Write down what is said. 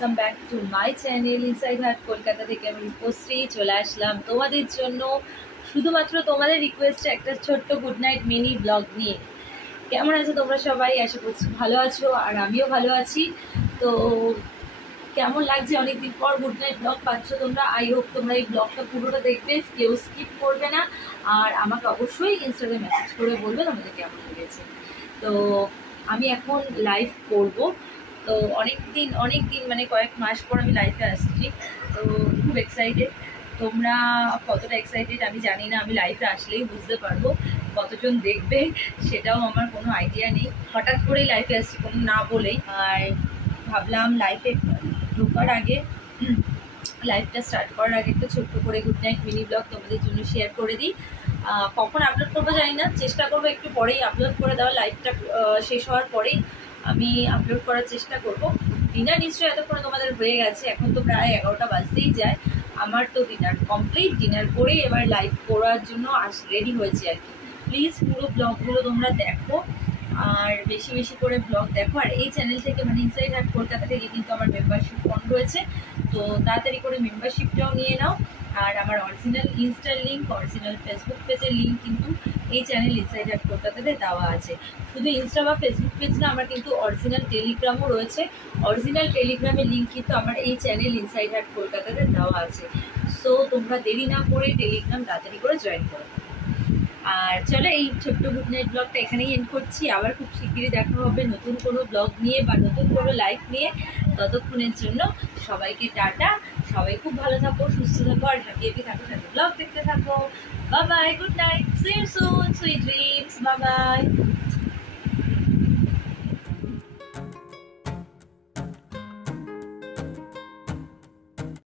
Welcome back to my channel inside heart Kolkata থেকে আমি রূপশ্রী চলে আসলাম তোমাদের জন্য শুধুমাত্র তোমাদের রিকোয়েস্টে একটা ছোট্ট গুড নাইট মিনি ব্লগ নিয়ে। কেমন আছো তোমরা সবাই? আশা করছি ভালো আছো, আর আমিও ভালো আছি। তো কেমন লাগছে অনেকদিন পর গুড নাইট ব্লগ পাচ্ছ তোমরা? আই হোপ তোমরা এই ব্লগটা পুরোটা দেখবে, কেউ স্কিপ করবে না। আর আমাকে অবশ্যই ইনস্টাগ্রামে মেসেজ করে বলবে তোমাদের কেমন লেগেছে। তো আমি এখন লাইভ করব। তো অনেক দিন মানে কয়েক মাস পর আমি লাইভে আসছি। তো খুব এক্সাইটেড। তোমরা কতটা এক্সাইটেড আমি জানি না, আমি লাইভে আসলেই বুঝতে পারবো। কতজন দেখবে সেটাও আমার কোনো আইডিয়া নেই, হঠাৎ করেই লাইভে আসছি কোনো না বলেই। আর ভাবলাম লাইভে ঢোকার আগে, লাইভটা স্টার্ট করার আগে একটা ছোট্ট করে গুড নাইট মিনি ব্লগ তোমাদের জন্য শেয়ার করে দিই। কখন আপলোড করবো জানি না, চেষ্টা করবো একটু পরেই আপলোড করে দেওয়া। লাইভটা শেষ হওয়ার পরেই আমি আপলোড করার চেষ্টা করব। ডিনার নিশ্চয়ই এতক্ষণে তোমাদের হয়ে গেছে, এখন তো প্রায় 11টা বাজতেই যায়। আমার তো ডিনার কমপ্লিট, ডিনার করে এবার লাইভ করার জন্য রেডি হয়েছে আর কি। প্লিজ পুরো ব্লগগুলো তোমরা দেখো, আর বেশি বেশি করে ব্লগ দেখো। আর এই চ্যানেল থেকে মানে ইনসাইড হার্ট কলকাতা থেকে কিন্তু আমার মেম্বারশিপ অন রয়েছে, তো তাড়াতাড়ি করে মেম্বারশিপটাও নিয়ে নাও। আর আমার অরিজিনাল ইনস্টার লিঙ্ক, অরিজিনাল ফেসবুক পেজের লিঙ্ক কিন্তু এই চ্যানেল ইনসাইড হার্ট কলকাতাতে দেওয়া আছে। শুধু ইনস্টা বা ফেসবুক পেজ না, আমার কিন্তু অরিজিনাল টেলিগ্রামও রয়েছে। অরিজিনাল টেলিগ্রামের লিঙ্ক কিন্তু আমার এই চ্যানেল ইনসাইড হার্ট কলকাতাতে দেওয়া আছে। সো তোমরা দেরি না করে টেলিগ্রাম তাড়াতাড়ি করে জয়েন করো। আর চলো এই ছোট্ট গুড নাইট ব্লগটা এখানেই এন্ড করছি। আবার খুব শিগগিরই দেখা হবে নতুন কোনো ব্লগ নিয়ে বা নতুন কোনো লাইভ নিয়ে। ততক্ষণের জন্য সবাইকে টাটা। সবাই খুব ভালো থাকো, সুস্থ থাকো, আর হ্যাপি থাকো, সাথে ব্লগ দেখতে থাকো। Bye bye, good night, see you soon, sweet dreams, bye by.